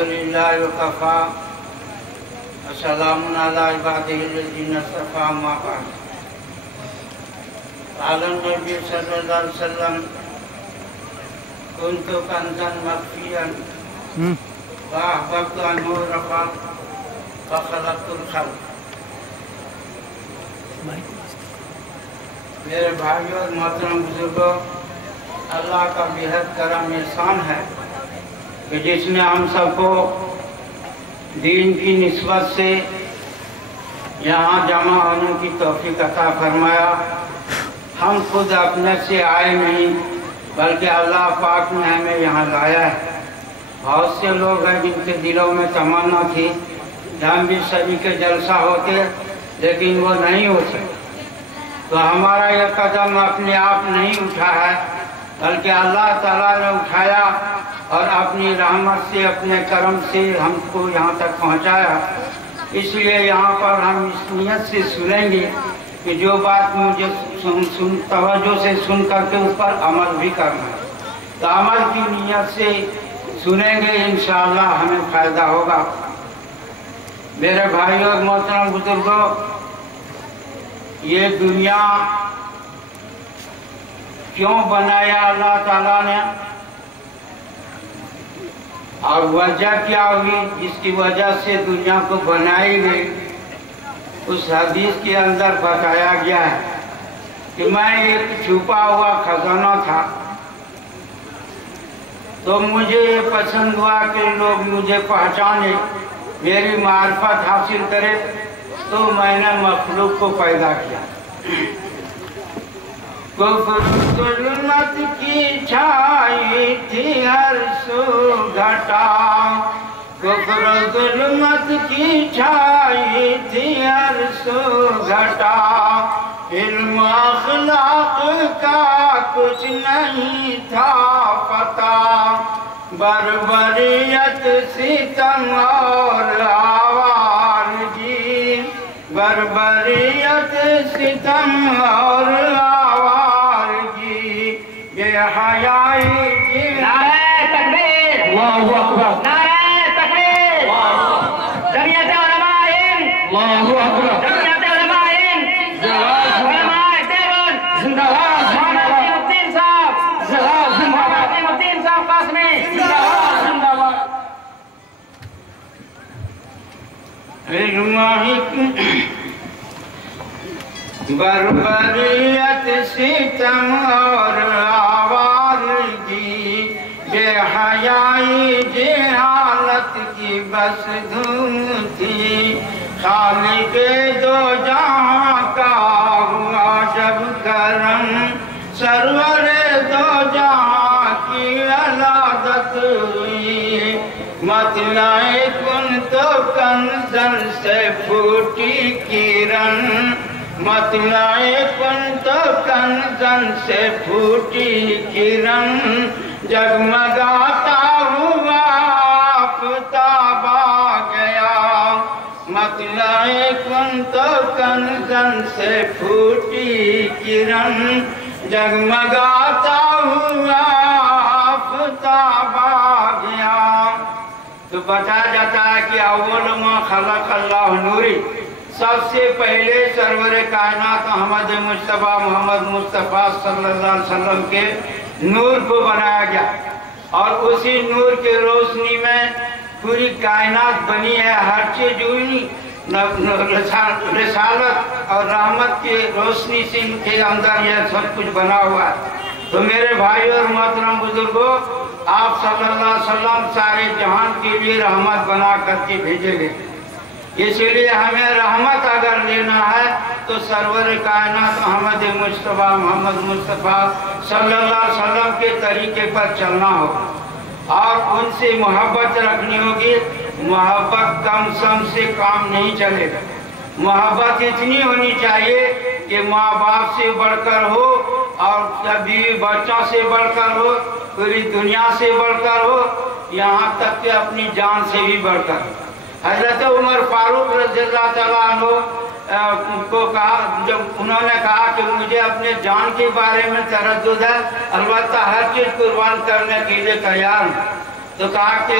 الحمدللہ وکفا السلام علی عبادہ الذین اصطفی اما بعد قال النبی صلی اللہ علیہ وسلم كنت كنزا مخفيا فأحببت أن أعرف فخلقت الخلق. میرے بھائیوں اور محترم بزرگوں، اللہ کا بہت کرم احسان ہے کہ جس نے ہم سب کو دین کی نسبت سے یہاں جمع ہونے کی توفیق عطا فرمایا. ہم خود اپنے سے آئے نہیں بلکہ اللہ پاک نے ہمیں یہاں لایا ہے. بہت سے لوگ ہیں جن کے دلوں میں تمنا تھی کہ ہم بھی سبھی کے جلسہ ہوتے لیکن وہ نہیں ہو سکے. تو ہمارا یہ قدم اپنے آپ نہیں اٹھا ہے بلکہ اللہ تعالیٰ نے اٹھایا اور اپنی رحمت سے اپنے کرم سے ہم کو یہاں تک پہنچایا. اس لیے یہاں پر ہم اس نیت سے سنیں گے کہ جو بات مجھے توجہ سے سن کر کے اس پر عمل بھی کرنا ہے. تو عمل کی نیت سے سنیں گے، انشاءاللہ ہمیں فائدہ ہوگا. میرے بھائیوں اور محترم بزرگوں، یہ دنیا کیوں بنایا اللہ تعالیٰ نے اور وجہ کیا ہوئی جس کی وجہ سے دنیا کو بنائی گئی، اس حدیث کے اندر بتایا گیا ہے کہ میں ایک چھپا ہوا خزانہ تھا. تو مجھے یہ پسند ہوا کہ لوگ مجھے پہچانے، میری معرفت حاصل کرے، تو میں نے مخلوق کو پیدا کیا. کفر ظلمت کی چھائی تھی ہر سو گھٹا، کفر ظلمت کی چھائی تھی ہر سو گھٹا، علم اخلاق کا کچھ نہیں تھا پتا، بربریت ستم اور آوارگی، بربریت ستم اور آوارگی، بے حیائی کی. نعرہ تکبیر، اللہ اکبر، نعرہ تکبیر، جمعیت علماء ہند، اللہ اکبر، جمعیت علماء ہند، علماء دیوبند زندہ باد، مولانا نظیم الدین صاحب زندہ باد، نظیم الدین صاحب قاسمی زندہ باد، زندہ باد. بربریت ستم اور آوارگی، بے حیائی جہالت کی بس دھوم تھی، خالق دو جہاں کا ہوا جب کرم، سرور دو جہاں کی ولادت ہوئی، مطلع کن تو کنزن سے پھوٹی کرن، مطلع کن تو کنزن سے پھوٹی کرن، جگمگاتا ہوا آفتاب آ گیا، مطلع کن تو کنزن سے پھوٹی کرن، جگمگاتا ہوا آفتاب آ گیا. تو بتایا جاتا ہے کہ اول ما خلق اللہ نوری، سب سے پہلے سرور کائنات محمد مصطفیٰ محمد مصطفیٰ صلی اللہ علیہ وسلم کے نور کو بنایا گیا، اور اسی نور کے روشنی میں پوری کائنات بنی ہے. ہر چیز ہوئی رسالت اور رحمت کی روشنی سے ان کے اندر یہ سب کچھ بنا ہوا ہے. تو میرے بھائی اور محترم بزرگوں، آپ صلی اللہ علیہ وسلم سارے جہان کے لیے رحمت بنا کر کے بھیجے گئے. اس لیے ہمیں رحمت اگر لینا ہے تو سرور کائنات محمد مصطفیٰ محمد مصطفیٰ صلی اللہ علیہ وسلم کے طریقے پر چلنا ہوگا اور ان سے محبت رکھنی ہوگی. محبت کم سم سے کام نہیں چلے گا. محبت اتنی ہونی چاہیے کہ ماں باپ سے بڑھ کر ہو، اور بیوی بچوں سے بڑھ کر ہو، پوری دنیا سے بڑھ کر ہو، یہاں تک کہ اپنی جان سے بھی بڑھ کر ہو. حضرت عمر فاروق رضی اللہ تعالیٰ عنہ کو کہا، جب انہوں نے کہا کہ مجھے اپنے جان کے بارے میں تردد ہے، البتہ ہر چیز قربان کرنے کے لیے تیار ہوں، تو کہا کہ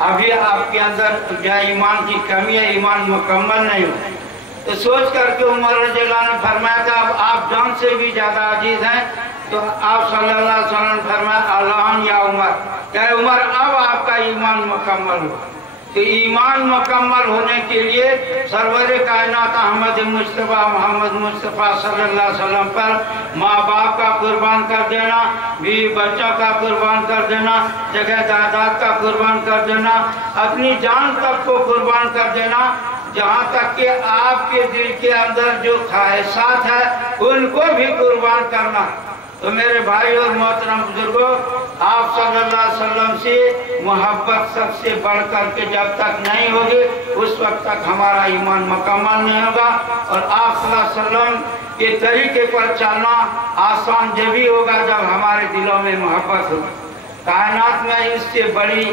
अभी आपके अंदर या ईमान की कमी है, ईमान मुकम्मल नहीं हो। तो सोच करके उमर रज़ियल्लाहु अन्हु ने फरमाया था अब आप जान से भी ज्यादा अजीज हैं। तो आप सल्लल्लाहु अलैहि वसल्लम ने फरमाया अल्लाह या उमर, क्या उमर अब आपका ईमान मुकम्मल हो। तो ईमान मुकम्मल होने के लिए सरवर कायनात अहमद मुस्तफ़ा मोहम्मद मुस्तफ़ा सल्लल्लाहु अलैहि वसल्लम पर माँ बाप का कुर्बान कर देना, बीवी बच्चों का कुर्बान कर देना, जगह जायदाद का कुर्बान कर देना, अपनी जान तक को कुर्बान कर देना, जहाँ तक कि आपके दिल के अंदर जो ख्वाहिशात है उनको भी कुर्बान करना। तो मेरे भाई और मोहतरम बुजुर्गों, आप सल्लल्लाहु अलैहि वसल्लम से मोहब्बत सबसे बढ़ करके जब तक नहीं होगी उस वक्त तक हमारा ईमान मुकम्मल नहीं होगा। और आप सल्लल्लाहु अलैहि वसल्लम के तरीके पर चलना आसान जब भी होगा जब हमारे दिलों में मोहब्बत होगी। कायनात में इससे बड़ी,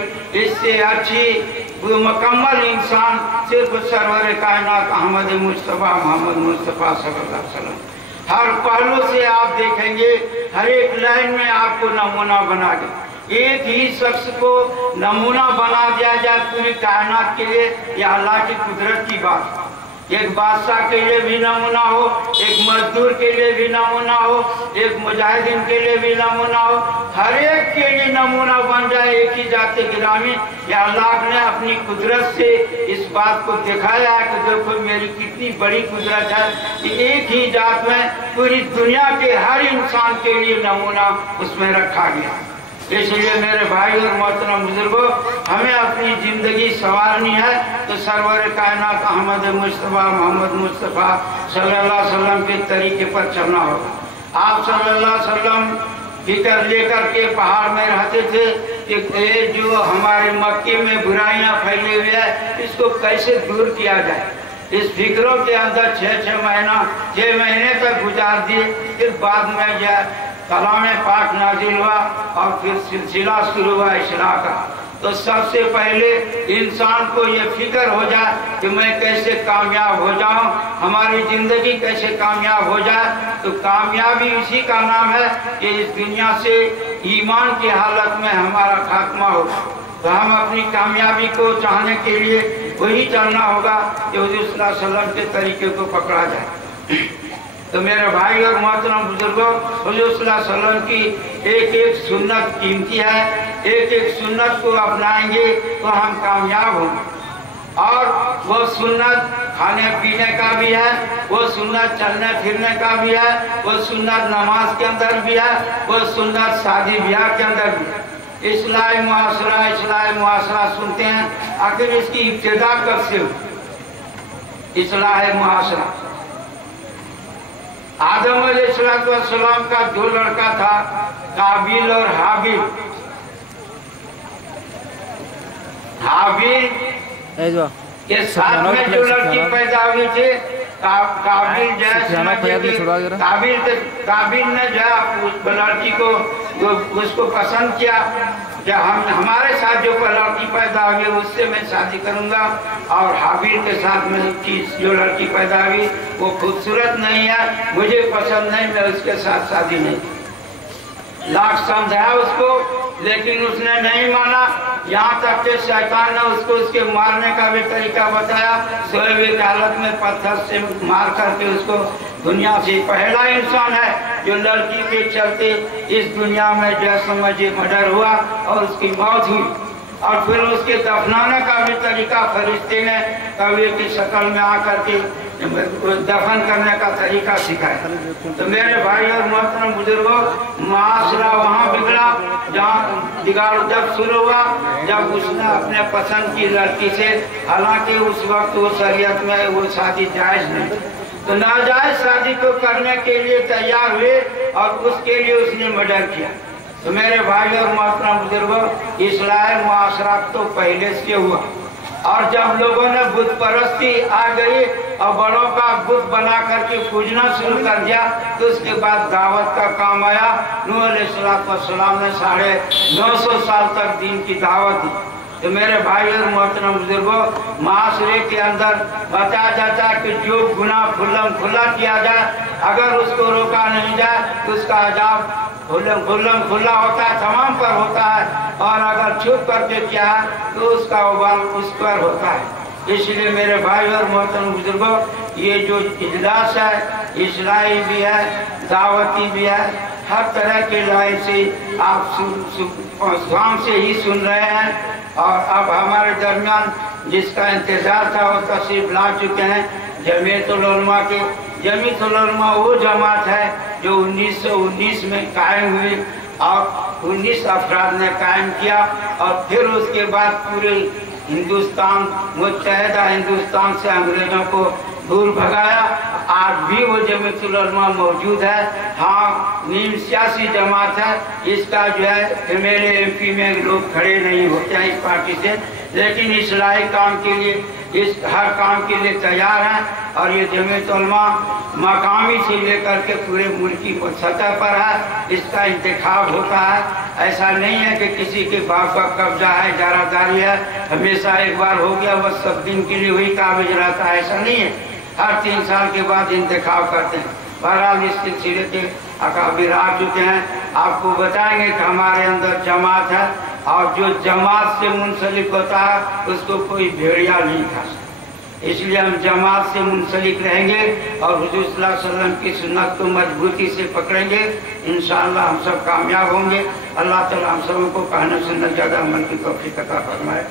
इससे अच्छी मुकम्मल इंसान सिर्फ सरवर कायनात अहमद मुस्तफ़ा मोहम्मद मुस्तफ़ा सल्लल्लाहु अलैहि वसल्लम। हर पहलू से आप देखेंगे, हर एक लाइन में आपको नमूना बना दे। एक ही शख्स को नमूना बना दिया जाए पूरी कायनात के लिए, यह अल्लाह की कुदरत की बात। एक बादशाह के लिए भी नमूना हो, एक मजदूर के लिए भी नमूना हो, एक मुजाहिदीन के लिए भी नमूना हो, हर एक के लिए नमूना बन जाए एक ही जाते गिरामी। या अल्लाह ने अपनी कुदरत से इस बात को दिखाया है कि देखो मेरी कितनी बड़ी कुदरत है कि एक ही जात में पूरी दुनिया के हर इंसान के लिए नमूना उसमें रखा गया। इसलिए मेरे भाई और मोहतरम बुजुर्गों, हमें अपनी जिंदगी संवारनी है तो सरवर कायनात अहमद मुस्तफ़ा मोहम्मद मुस्तफ़ा सल्लल्लाहु अलैहि वसल्लम के तरीके पर चलना होगा। आप सल्लल्लाहु अलैहि वसल्लम फिक्र लेकर के पहाड़ में रहते थे कि ये जो हमारे मक्के में बुराइयां फैली हुई है इसको कैसे दूर किया जाए। इस फिक्रों के अंदर 6 महीने तक गुजार दिए। फिर बाद में जाए कलाम पाक नाजिल हुआ और फिर सिलसिला शुरू हुआ इस्लाह का। तो सबसे पहले इंसान को ये फिक्र हो जाए कि मैं कैसे कामयाब हो जाऊं, हमारी जिंदगी कैसे कामयाब हो जाए। तो कामयाबी इसी का नाम है कि इस दुनिया से ईमान की हालत में हमारा खात्मा हो। तो हम अपनी कामयाबी को चाहने के लिए वही चलना होगा कि हुज़ूर सल्लल्लाहु अलैहि वसल्लम के तरीके को पकड़ा जाए। तो मेरे भाई और मोहतरम बुजुर्गों, हुज़ूर सल्लल्लाहु अलैहि वसल्लम की एक एक सुन्नत कीमती है। एक एक सुन्नत को अपनाएंगे तो हम कामयाब होंगे। और वो सुन्नत खाने पीने का भी है, वो सुन्नत चलने फिरने का भी है, वो सुन्नत नमाज के अंदर भी है, वो सुन्नत शादी ब्याह के अंदर भी है। इस्लाही मुआशरा सुनते हैं, आखिर इसकी इब्तिदा कब से हुई? इस्लाही मुआशरा आदम अलैहिस्सलाम का दो लड़का था, काबिल और हाबिल। हाबिल के साथ में जो लड़की पैदा हुई थी काबिल ने जो उस लड़की को उसको पसंद किया, जब हमारे साथ जो लड़की पैदा हुई उससे मैं शादी करूंगा। और हाबिल के साथ में जो लड़की पैदा हुई वो खूबसूरत नहीं है, मुझे पसंद नहीं, मैं उसके साथ शादी नहीं। लाख समझाया उसको लेकिन उसने नहीं माना। यहाँ तक कि शैतान ने उसको उसके मारने का भी तरीका बताया। सोए हुए की हालत में पत्थर से मार करके उसको दुनिया से पहला इंसान है जो लड़की के चलते इस दुनिया में जो समझे मर्डर हुआ और उसकी मौत हुई। और फिर उसके दफनाने का भी तरीका फरिश्ते ने कौवे की शक्ल में आकर के दफन करने का तरीका सिखाया। तो मेरे भाई और मोहतरम बुजुर्गों, माशरा वहाँ बिगड़ा जहाँ बिगाड़ जब शुरू हुआ जब उसने अपने पसंद की लड़की से, हालांकि उस वक्त वो शरीयत में वो शादी जायज नहीं, तो नाजायज शादी को करने के लिए तैयार हुए और उसके लिए उसने मर्डर किया। तो मेरे भाई और मोहतरम बुजुर्गों, इस्लाही मुआशरा तो पहले से हुआ। और जब लोगों ने बुत परस्ती आ गई और बड़ों का बुत बना करके पूजना शुरू कर दिया, तो उसके बाद दावत का काम आया। नूह अलैहिस्सलाम ने 950 साल तक दीन की दावत दी। तो मेरे भाई और मोहतरम बुजुर्गों, माशरे के अंदर बताया जाता है कि जो गुनाह खुल्ला किया जाए, अगर उसको रोका नहीं जाए तो उसका अजाब खुला होता है, तमाम पर होता है, और अगर छुप करके किया है तो उसका वबाल उस पर होता है। इसलिए मेरे भाई और मोहतरम बुजुर्गों, ये जो इजलास है इस्लाही भी है, दावती भी है, हर तरह के लाइन से आप शाम से ही सुन रहे हैं। और अब हमारे दरमियान जिसका इंतजार था वो तशरीफ ला चुके हैं जमीयतुल उलमा के। जमीयतुल उलमा वो जमात है जो 1919 में कायम हुई और 19 अफराद ने कायम किया, और फिर उसके बाद पूरे हिंदुस्तान, मुत्तहिदा हिंदुस्तान से अंग्रेजों को दूर भगाया। आज भी वो जमीयतुल उलमा मौजूद है। हाँ, नीम सियासी जमात है, इसका जो है MLA MP में लोग खड़े नहीं होते हैं इस पार्टी से, लेकिन इस्लाही काम के लिए, इस हर काम के लिए तैयार हैं। और ये जमीयतुल उलमा मकामी से लेकर के पूरे मुल्की सतह पर है, इसका इंतखाब होता है। ऐसा नहीं है कि किसी के बाप का कब्जा है, जारादारी है, हमेशा एक बार हो गया बस सब दिन के लिए वही काबिज रहता है, ऐसा नहीं है। हर 3 साल के बाद इंतखाब करते हैं। बहरहाल इस सिलसिले के अकाबिर आ चुके हैं, आपको बताएंगे कि हमारे अंदर जमात है, और जो जमात से मुंसलिक होता है उसको कोई भेड़िया नहीं खा सकता। इसलिए हम जमात से मुंसलिक रहेंगे और हुजूर सल्लल्लाहु अलैहि वसल्लम की सुन्नत को मजबूती से पकड़ेंगे। इंशाअल्लाह हम सब कामयाब होंगे। अल्लाह ताला हम सबको कहने सुनने ज़्यादा अमल की तौफीक अता फरमाए।